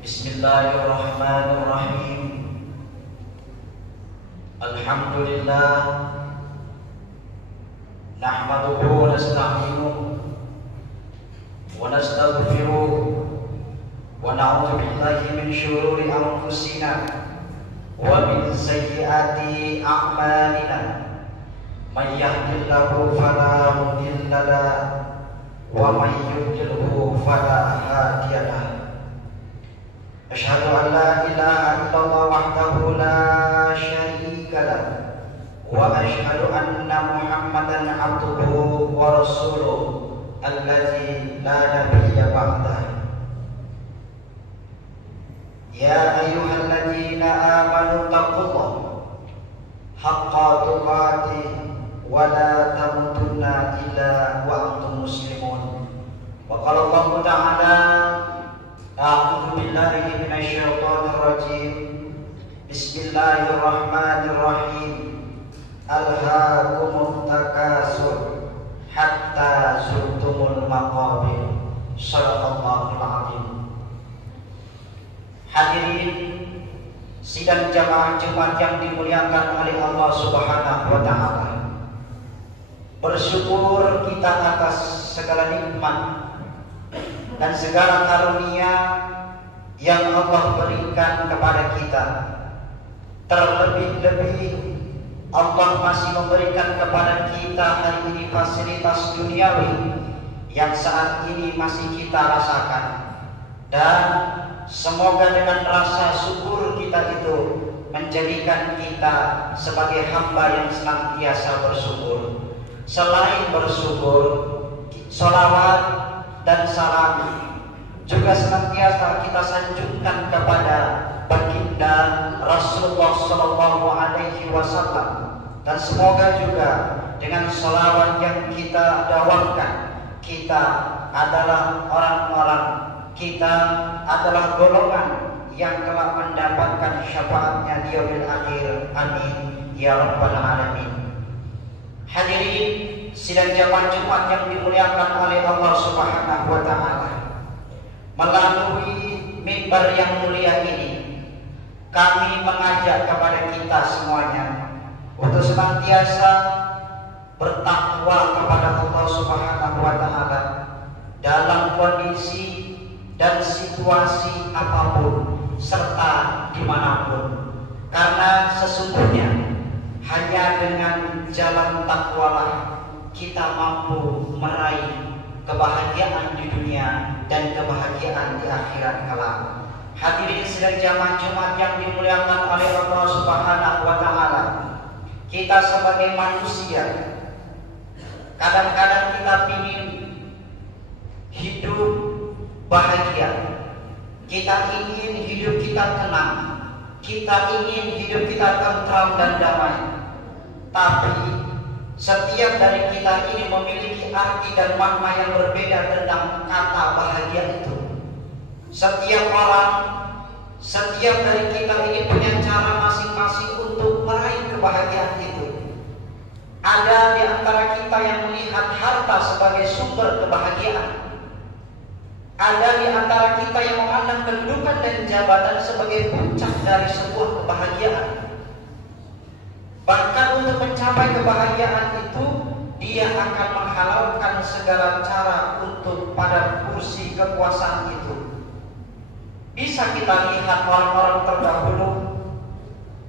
Bismillahirrahmanirrahim. Alhamdulillah nahmaduhu wa nasta'inuhu wa nastaghfiruh wa na'udzu billahi min shururi anfusina wa min sayyiati a'malina. May yahdihillahu fala mudilla lahu wa may yudlilhu fala hadiya lahu. Asyhadu an la ilaha illallah wahdahu la syarika lahu wa asyhadu anna Muhammadan abduhu wa rasuluh allazi la nabiyya ba'dahu. Ya ayyuhalladzina amanu taqullaha haqqa tuqatih wa la tamutunna illa wa antum muslimun. Wa qala Allah ta'ala a'udzu billahi minasyaitonir rajim. Bismillahirrahmanirrahim. Alhaakumut takasur hatta zurtumul maqabir. Shadaqallahul azim. Hadirin sidang jamaah Jumat yang dimuliakan oleh Allah Subhanahu wa taala. Bersyukur kita atas segala nikmat dan segala karunia yang Allah berikan kepada kita. Terlebih-lebih Allah masih memberikan kepada kita hari ini fasilitas duniawi yang saat ini masih kita rasakan. Dan semoga dengan rasa syukur kita itu menjadikan kita sebagai hamba yang senantiasa bersyukur. Selain bersyukur, sholawat dan salam juga senantiasa kita sanjungkan kepada baginda Rasulullah Sallallahu Alaihi Wasallam. Dan semoga juga dengan sholawat yang kita dakwahkan, kita adalah orang-orang, kita adalah golongan yang telah mendapatkan syafaatnya di yaumil akhir. Amin ya rabbal alamin. Hadirin sidang jamaah Jumat yang dimuliakan oleh Allah Subhanahu wa taala. Melalui mimbar yang mulia ini, kami mengajak kepada kita semuanya untuk senantiasa bertakwa kepada Allah Subhanahu wa taala dalam kondisi dan situasi apapun serta dimanapun. Karena sesungguhnya hanya dengan jalan takwalah kita mampu meraih kebahagiaan di dunia dan kebahagiaan di akhirat kelak. Hadirin sidang jamaah Jumat yang dimuliakan oleh Allah Subhanahu wa taala. Kita sebagai manusia kadang-kadang kita ingin hidup bahagia. Kita ingin hidup kita tenang. Kita ingin hidup kita tentram dan damai. Tapi setiap dari kita ini memiliki arti dan makna yang berbeda tentang kata bahagia itu. Setiap orang, setiap dari kita ini punya cara masing-masing untuk meraih kebahagiaan itu. Ada di antara kita yang melihat harta sebagai sumber kebahagiaan. Ada di antara kita yang memandang kedudukan dan jabatan sebagai puncak dari sebuah kebahagiaan. Bahkan untuk mencapai kebahagiaan itu, dia akan menghalalkan segala cara untuk pada kursi kekuasaan itu. Bisa kita lihat orang-orang terdahulu,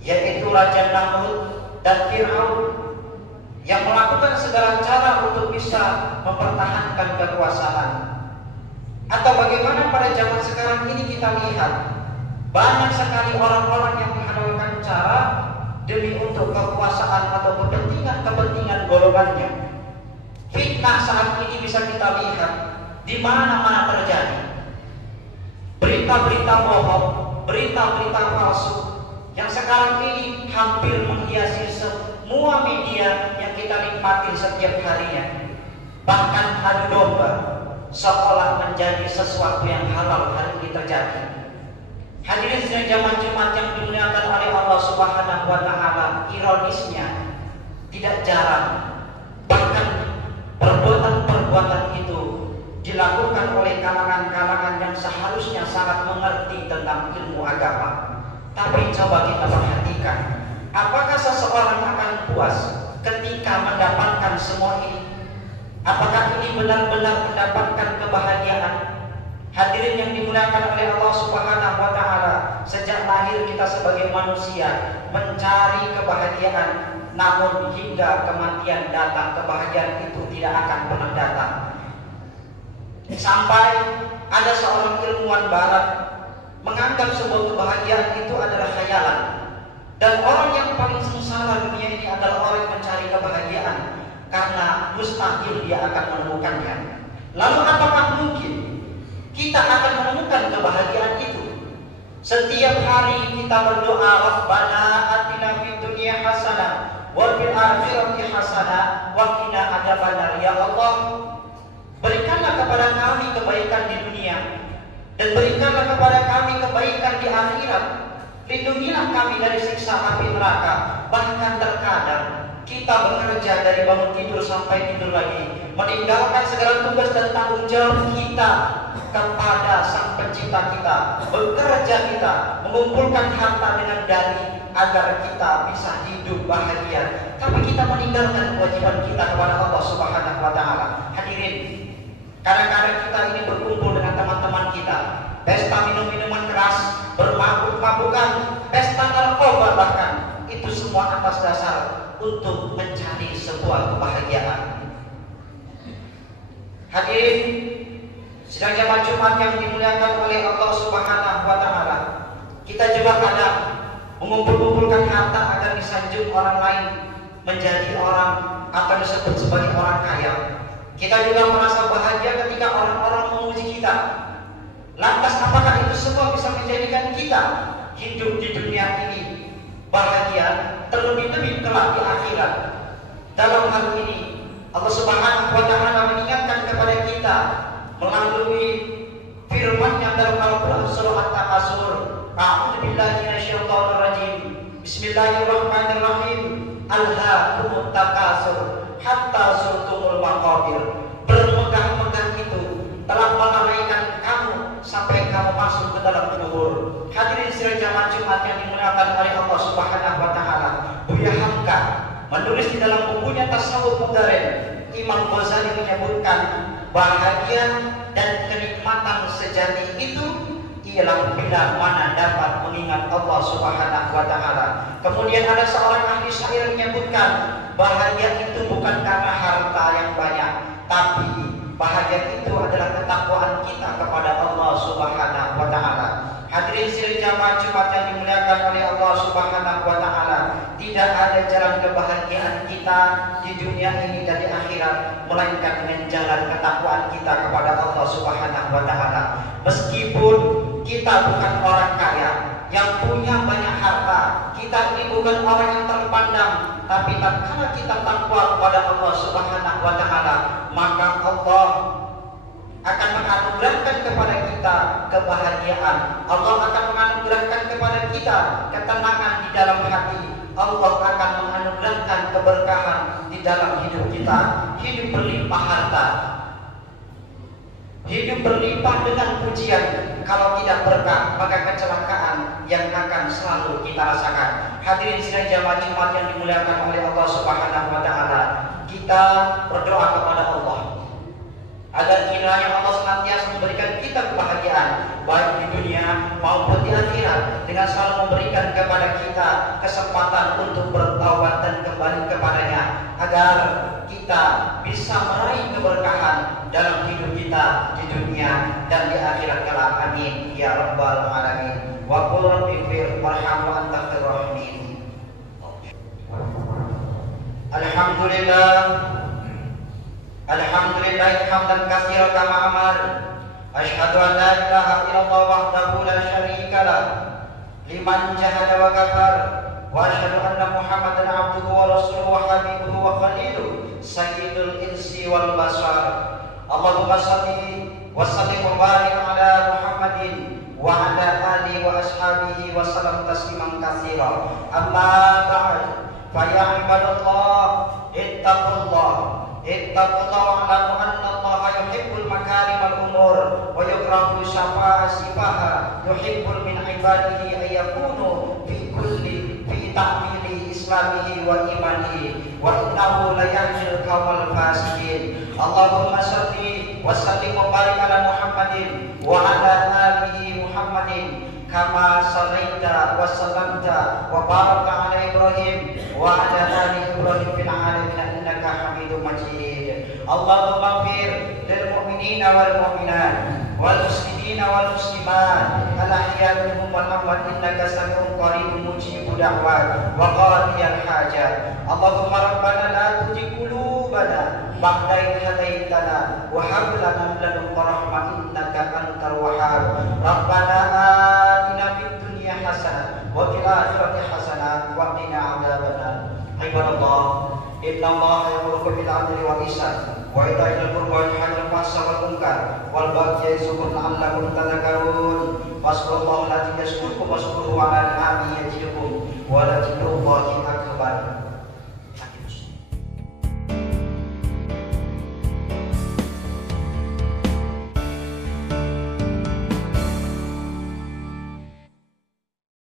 yaitu Raja Namrud dan Fir'aun, yang melakukan segala cara untuk bisa mempertahankan kekuasaan. Atau bagaimana pada zaman sekarang ini kita lihat banyak sekali orang-orang yang menghalalkan cara demi untuk kekuasaan atau kepentingan golongannya. Fitnah saat ini bisa kita lihat di mana-mana terjadi. Berita-berita bohong berita-berita palsu yang sekarang ini hampir menghiasi semua media yang kita nikmati setiap harinya. Bahkan adu domba seolah menjadi sesuatu yang halal hari ini terjadi. Hadirin sidang jamaah Jumat yang dimuliakan oleh Allah Subhanahu wa taala, ironisnya tidak jarang bahkan perbuatan-perbuatan itu dilakukan oleh kalangan-kalangan yang seharusnya sangat mengerti tentang ilmu agama. Tapi coba kita perhatikan, apakah seseorang akan puas ketika mendapatkan semua ini? Apakah ini benar-benar mendapatkan kebahagiaan? Hadirin yang dimuliakan oleh Allah Subhanahu wa taala, sejak lahir kita sebagai manusia mencari kebahagiaan, namun hingga kematian datang kebahagiaan itu tidak akan pernah datang. Sampai ada seorang ilmuwan barat menganggap sebuah kebahagiaan itu adalah khayalan. Dan orang yang paling sengsara dunia ini adalah orang yang mencari kebahagiaan, karena mustahil dia akan menemukannya. Lalu apakah mungkin kita akan menemukan kebahagiaan itu? Setiap hari kita berdoa, Rabbana atina fid dunya hasanah wa fil akhirati hasanah wa qina adzabannar. Ya Allah, berikanlah kepada kami kebaikan di dunia dan berikanlah kepada kami kebaikan di akhirat. Lindungilah kami dari siksa api neraka. Bahkan terkadang kita bekerja dari bangun tidur sampai tidur lagi, meninggalkan segala tugas dan tanggung jawab kita kepada Sang Pencipta kita, bekerja kita, mengumpulkan harta dengan dalih agar kita bisa hidup bahagia. Tapi kita meninggalkan kewajiban kita kepada Allah Subhanahu wa taala. Hadirin, kadang-kadang kita ini berkumpul dengan teman-teman kita, pesta minum-minuman keras, bermabuk-mabukan, pesta narkoba bahkan, itu semua atas dasar untuk mencari sebuah kebahagiaan. Hadirin sidang jamaah Jumat yang dimuliakan oleh Allah Subhanahu wa taala, kita juga kadang mengumpul-kumpulkan harta agar disanjung orang lain menjadi orang atau disebut sebagai orang kaya. Kita juga merasa bahagia ketika orang-orang memuji kita. Lantas apakah itu semua bisa menjadikan kita hidup di dunia ini bahagia, terlebih-lebih kelak di akhirat? Dalam hal ini Allah Subhanahu wa taala mengingatkan kepada kita melalui firman-Nya dalam Al-Qur'an surah At-Takasur. A'udzu billahi minasyaitonir rajim. Bismillahirrahmanirrahim. Alhaakumut takasur hatta zurtumul maqabir. Bermegah-megah itu telah melalaikan kamu sampai kamu masuk ke dalam kubur. Hadirin sidang jamaah Jumat yang dimuliakan oleh Allah Subhanahu wa taala, Buya Hamka menulis di dalam bukunya Tasawuf Modern, Imam Ghazali menyebutkan bahagia dan kenikmatan sejati itu ialah bila mana dapat mengingat Allah Subhanahu wa taala. Kemudian ada seorang ahli syair menyebutkan bahagia itu bukan karena harta yang banyak, tapi bahagia itu adalah ketakwaan kita kepada Allah Subhanahu wa taala. Hadirin sidang jamaah Jumat yang dimuliakan oleh Allah Subhanahu wa taala, tidak ada jalan kebahagiaan kita di dunia ini dan di akhirat melainkan dengan jalan ketakwaan kita kepada Allah Subhanahu wa taala. Meskipun kita bukan orang kaya yang punya banyak harta, kita ini bukan orang yang terpandang, tapi tatkala kita takwa kepada Allah Subhanahu wa taala, maka Allah akan menganugerahkan kepada kita kebahagiaan. Allah akan menganugerahkan kepada kita ketenangan di dalam hati. Allah akan menganugerahkan keberkahan di dalam hidup kita. Hidup berlimpah harta, hidup berlimpah dengan pujian. Kalau tidak berkah, maka kecelakaan yang akan selalu kita rasakan. Hadirin sidang jamaah Jumat yang dimuliakan oleh Allah Subhanahu wa taala, kita berdoa kepada Allah agar kiranya Allah senantiasa memberikan kita kebahagiaan baik di dunia maupun di akhirat, dengan selalu memberikan kepada kita kesempatan untuk bertaubat dan kembali kepadanya, agar kita bisa meraih keberkahan dalam hidup kita di dunia dan di akhirat kelak. Amin ya rabbal alamin. Wa qul rabbi fir warham wa anta khairur rahimin. Alhamdulillah, alhamdulillah hamdan katsiran kama amar. Asyhadu an la ilaha illallah wahdahu la syarika lah liman jahada wa kafar, wa asyhadu anna Muhammadan abduhu wa rasuluhu wa habibuhu wa khaliluhu sayyidul insi wal bashar. Allahumma shalli wa sallim wa barik ala Muhammadin wa ala alihi wa ashabihi wa sallam tasliman katsira. Amma ba'd, fa ya ibadallah ittaqullah wa alamu anna Allah yuhibbul makarimal umur wa yukrahu sifaha yuhibbul min ibadihi ayyakunu fi kulli fi ta'mili islamihi wa imanihi wa innahu la yahjil qawmal fasiqin. Allahumma shalli wa sallim wa barik ala Muhammadin wa ala alihi Muhammadin kama sallaita wa sallamta wa baraka ala Ibrahim wa ala ali Ibrahim fil alamin innaka Hamidum Majid. Allahumma ighfir lil mu'minina wal mu'minat wal muslimina wal muslimat al ahya'i minhum wal amwat innaka sami'un qaribun mujibud da'wat wa qadiyal hajat. Allahumma rabbana la tuzigh qulubana ba'da idh hadaitana wa hab lana min ladunka rahmah innaka antal wahhab. Rabbana atina fid dunya hasanah wa fil akhirati hasanah wa qina adzabannar. Ibadallah, inna Allaha ya'muru bil 'adli wal ihsan wa ita'i dzil qurba wa yanha 'anil fahsya'i wal munkar wal baghi ya'idzukum la'allakum tadhakkarun. Wassallallahu alaihi wa sallam wa ala alihi yajidukum wa la